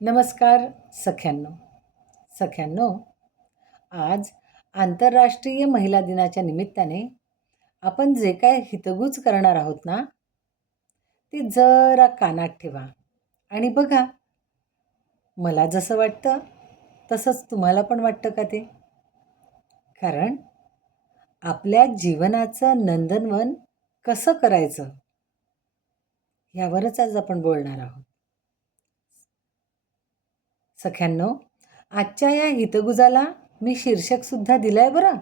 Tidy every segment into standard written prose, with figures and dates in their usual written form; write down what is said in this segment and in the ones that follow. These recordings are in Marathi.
नमस्कार सख्यांनो. सख्यांनो, आज आंतरराष्ट्रीय महिला दिनाच्या निमित्ताने आपण जे काय हितगुज करणार आहोत ना, ते जरा कानात ठेवा आणि बघा. मला जसं वाटतं तसंच तुम्हाला पण वाटतं का ते? कारण आपल्या जीवनाचं नंदनवन कसं करायचं यावरच आज आपण बोलणार आहोत. सख्यांनो, आजच्या या हितगुजाला मी शीर्षकसुद्धा दिलं आहे बरं.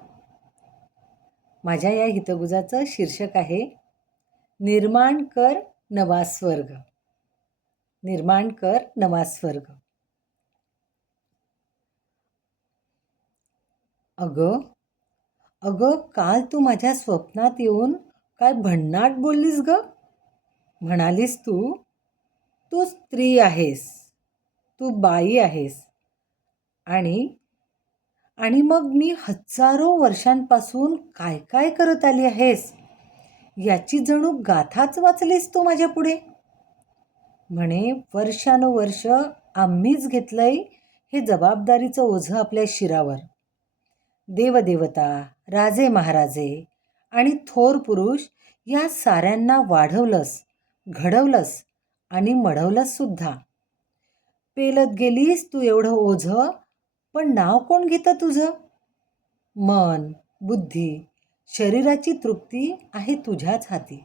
माझ्या या हितगुजाचं शीर्षक आहे, निर्माण कर नवा स्वर्ग. निर्माण कर नवा स्वर्ग. अगं अगं काल तू माझ्या स्वप्नात येऊन काय भन्नाट बोललीस ग. म्हणालीस तू स्त्री आहेस, तू बाई आहेस आणि आणि मग मी हजारो वर्षांपासून काय काय करत आली आहेस याची जणू गाथाच वाचलीस तू माझ्या पुढे. म्हणे वर्षानुवर्ष आम्हीच घेतलंय हे जबाबदारीचं ओझं आपल्या शिरावर. देवदेवता, राजे महाराजे आणि थोर पुरुष या साऱ्यांना वाढवलंस, घडवलंस आणि मढवलंस सुद्धा. पेलत गेलीस तू एवढं ओझं, पण नाव कोण घेतं तुझं? मन, बुद्धी, शरीराची तृप्ती आहे तुझ्याच हाती.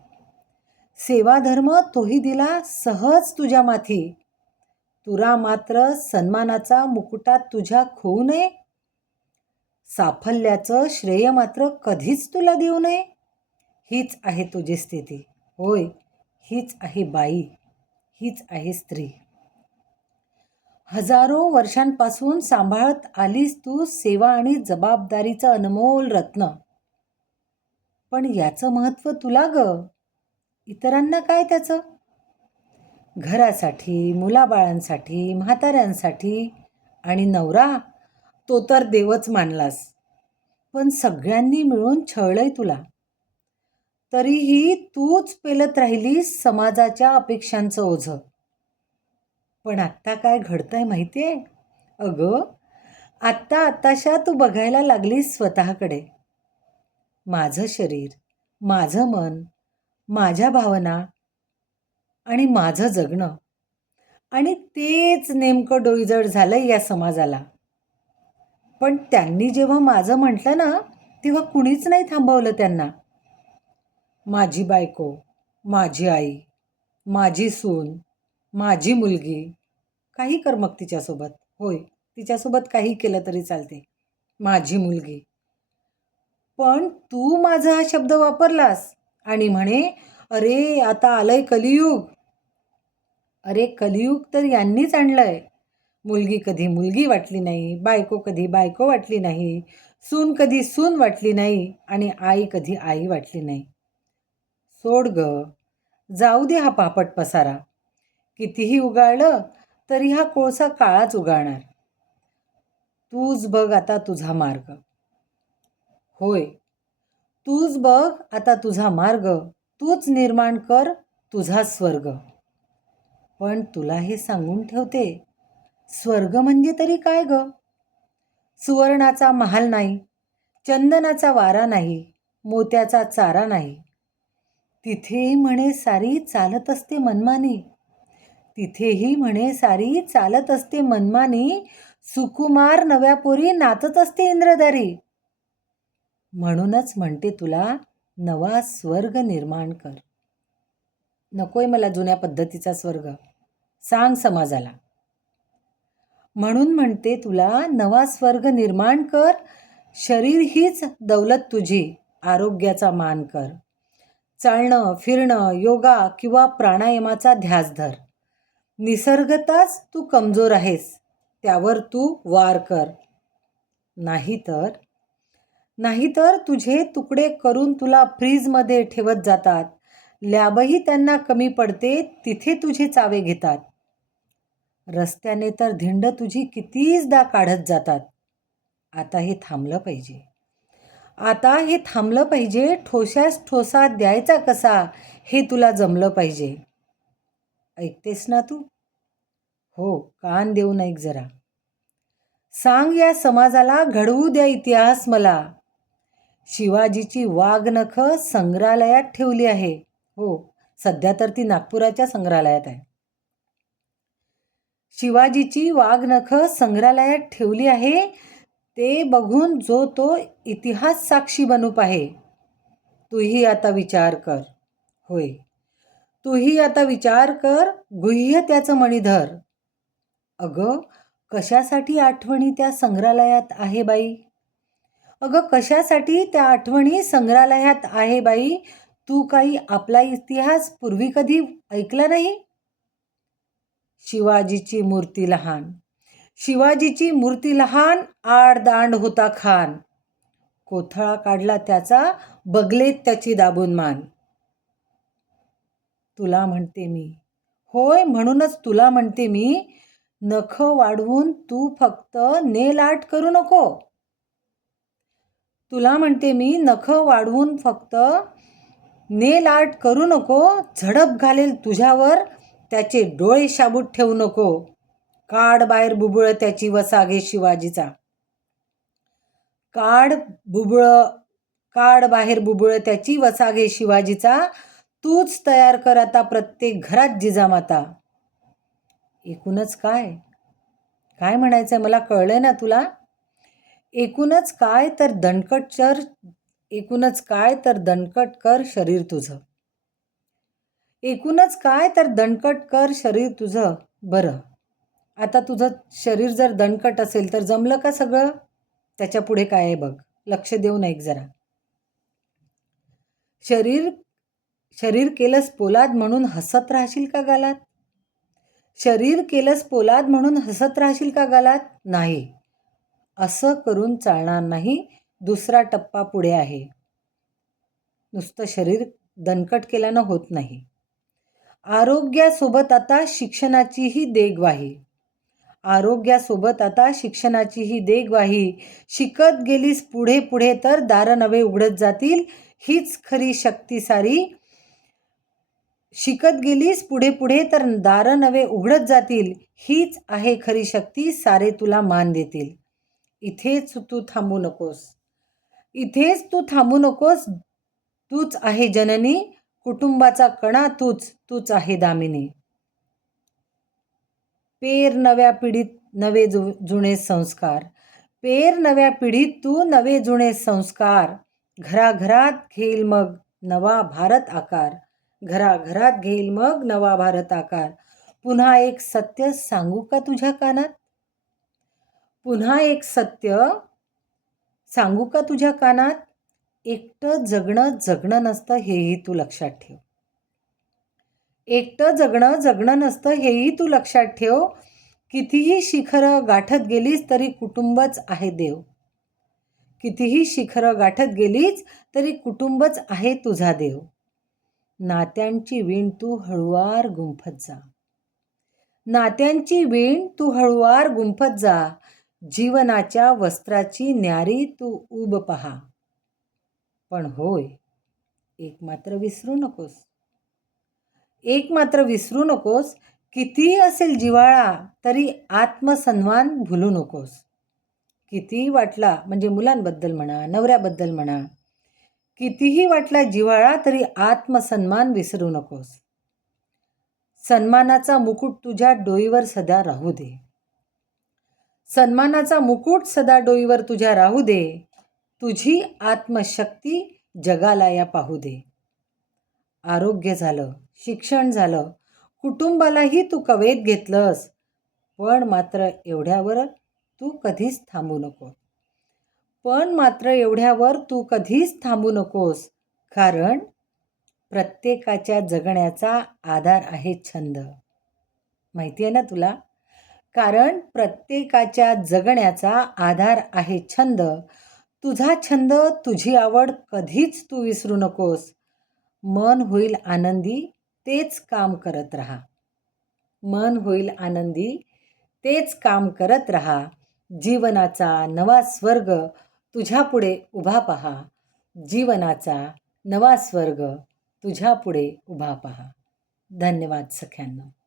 सेवाधर्म तोही दिला सहज तुझ्या माथी. तुरा मात्र सन्मानाचा मुकुटात तुझ्या खोऊ नये. साफल्याचं श्रेय मात्र कधीच तुला देऊ नये. हीच आहे तुझी स्थिती. होय, हीच आहे बाई, हीच आहे स्त्री. हजारो वर्षांपासून सांभाळत आलीस तू सेवा आणि जबाबदारीचं अनमोल रत्न. पण याचं महत्त्व तुला ग, इतरांना काय त्याचं? घरासाठी, मुलाबाळांसाठी, म्हाताऱ्यांसाठी आणि नवरा, तो तर देवच मानलास. पण सगळ्यांनी मिळून छळलंय तुला. तरीही तूच पेलत राहिलीस समाजाच्या अपेक्षांचं ओझं. पण आत्ता काय घडतंय माहिती आहे? अगं, आत्ताशा तू बघायला लागलीस स्वतःकडे. माझं शरीर, माझं मन, माझ्या भावना आणि माझं जगणं, आणि तेच नेमकं डोईजड झालं या समाजाला. पण त्यांनी जेव्हा माझं म्हटलं ना, तेव्हा कुणीच नाही थांबवलं त्यांना. माझी बायको, माझी आई, माझी सून, माझी मुलगी, काही कर मग तिच्यासोबत. होय, तिच्यासोबत काही केलं तरी चालते. माझी मुलगी. पण तू माझा हा शब्द वापरलास आणि म्हणे, अरे आता आलंय कलियुग. अरे कलियुग तर यांनीच आणलंय. मुलगी कधी मुलगी वाटली नाही, बायको कधी बायको वाटली नाही, सून कधी सून वाटली नाही आणि आई कधी आई वाटली नाही. सोड ग, जाऊ दे हा पापट पसारा. कितीही उगाळलं तरी हा कोळसा काळाच उगाळणार. तूच बघ आता तुझा मार्ग. होय, तूच बघ आता तुझा मार्ग. तूच निर्माण कर तुझा स्वर्ग. पण तुला हे सांगून ठेवते, स्वर्ग म्हणजे तरी काय ग? सुवर्णाचा महाल नाही, चंदनाचा वारा नाही, मोत्याचा चारा नाही. तिथे म्हणे सारी चालत असते मनमानी. तिथेही म्हणे सारी चालत असते मनमानी. सुकुमार नव्या पोरी नाचत असते इंद्रदारी. म्हणूनच म्हणते तुला, नवा स्वर्ग निर्माण कर. नकोय मला जुन्या पद्धतीचा स्वर्ग. सांग समाजाला. म्हणून म्हणते तुला, नवा स्वर्ग निर्माण कर. शरीर हीच दौलत तुझी, आरोग्याचा मान कर. चालणं, फिरणं, योगा किंवा प्राणायामाचा ध्यास धर. निसर्गताच तू कमजोर आहेस, त्यावर तू वार कर. नाहीतर तुझे तुकडे करून तुला फ्रीजमध्ये ठेवत जातात. लॅबही त्यांना कमी पडते, तिथे तुझे चावे घेतात. रस्त्याने तर धिंड तुझी कितीचदा काढत जातात. आता हे थांबलं पाहिजे. आता हे थांबलं पाहिजे. ठोसास ठोसा द्यायचा कसा हे तुला जमलं पाहिजे. ऐकतेस ना तू? हो, कान देऊन ऐक जरा. सांग या समाजाला, घडवू द्या इतिहास मला. शिवाजीची वाघनखं संग्रहालयात ठेवली आहे. हो, सध्या तर ती नागपुराच्या संग्रहालयात आहे. शिवाजीची वाघनखं संग्रहालयात ठेवली आहे. ते बघून जो तो इतिहास साक्षी बनू पाहे. तूही आता विचार कर. होय, तूही आता विचार कर, गुह्य त्याचं मणिधर. अगं, कशासाठी आठवणी त्या संग्रहालयात आहे बाई? अगं, कशासाठी त्या आठवणी संग्रहालयात आहे बाई? तू काही आपला इतिहास पूर्वी कधी ऐकला नाही? शिवाजीची मूर्ती लहान, शिवाजीची मूर्ती लहान, आडदांड होता खान. कोथळा काढला त्याचा, बगलेत त्याची दाबून मान. तुला म्हणते मी, होय म्हणूनच तुला म्हणते मी, नख वाढवून तू फक्त नेल आर्ट करू नको. तुला म्हणते मी, नख वाढवून फक्त नेल आर्ट करू नको. झडप घालेल तुझ्यावर, त्याचे डोळे शाबूत ठेवू नको. काढ बाहेर बुबुळ त्याची वसाघे शिवाजीचा. काढ बाहेर बुबुळ त्याची वसाघे शिवाजीचा. तूच तयार कर आता प्रत्येक घरात जिजामाता. एकूणच काय काय म्हणायचंय मला कळलंय ना तुला? एकूणच काय तर दणकट कर शरीर तुझं. एकूणच काय तर दणकट कर शरीर तुझं. बरं, आता तुझं शरीर जर दणकट असेल तर जमलं का सगळं? त्याच्या पुढे काय आहे बघ, लक्ष देऊन ऐक जरा. शरीर केलंस पोलाद म्हणून हसत राहशील का गालात? शरीर केलंस पोलाद म्हणून हसत राहशील का गालात? नाही, असं करून चालणार नाही. दुसरा टप्पा पुढे आहे. नुसतं शरीर दणकट केल्यानं होत नाही. आरोग्यासोबत आता शिक्षणाचीही देगवाही. आरोग्यासोबत आता शिक्षणाचीही देगवाही. शिकत गेलीस पुढे पुढे तर दारं नवे उघडत जातील, हीच खरी शक्ती सारी. शिकत गेलीस पुढे पुढे तर दारं नवे उघडत जातील, हीच आहे खरी शक्ती, सारे तुला मान देतील. इथेच तू थांबू नकोस. इथेच तू थांबू नकोस. तूच आहे जननी, कुटुंबाचा कणा तूच आहे दामिनी. पेर नव्या पिढीत नवे जुने संस्कार. पेर नव्या पिढीत तू नवे जुने संस्कार. घराघरात घेईल मग नवा भारत आकार. घराघरात घेईल मग नवा भारत आकार. पुन्हा एक सत्य सांगू का तुझ्या कानात? पुन्हा एक सत्य सांगू का तुझ्या कानात? एकटं जगणं नसतं हेही तू लक्षात ठेव. एकटं जगणं नसतं हेही तू लक्षात ठेव. कितीही शिखरं गाठत गेलीस तरी कुटुंबच आहे देव. कितीही शिखरं गाठत गेलीच तरी कुटुंबच आहे तुझा देव. नात्यांची वीण तू हळुवार गुंफत जा. नात्यांची वीण तू हळुवार गुंफत जा. जीवनाच्या वस्त्राची न्यारी तू उब पहा. पण होय, एक मात्र विसरू नकोस. एक मात्र विसरू नकोस. कितीही असेल जिव्हाळा तरी आत्मसन्मान भुलू नकोस. कितीही वाटला, म्हणजे मुलांबद्दल म्हणा, नवऱ्याबद्दल म्हणा, कितीही वाटला जिव्हाळा तरी आत्मसन्मान विसरू नकोस. सन्मानाचा मुकुट तुझ्या डोईवर सदा राहू दे. सन्मानाचा मुकुट सदा डोईवर तुझ्या राहू दे. तुझी आत्मशक्ती जगाला या पाहू दे. आरोग्य झालं, शिक्षण झालं, कुटुंबालाही तू कवेत घेतलंस. पण मात्र एवढ्यावर तू कधीच थांबू नको. थांबू नकोस. कारण प्रत्येकाच्या जगण्याचा आधार आहे छंद. माहिती आहे ना तुला? कारण प्रत्येकाच्या जगण्याचा आधार आहे छंद. तुझा छंद, तुझी आवड कधीच तू विसरू नकोस. मन होईल आनंदी तेच काम करत राहा. मन होईल आनंदी तेच काम करत राहा. जीवनाचा नवा स्वर्ग तुझ्यापुढे उभा पहा. जीवनाचा नवा स्वर्ग तुझ्यापुढे उभा पहा. धन्यवाद सख्यांनो.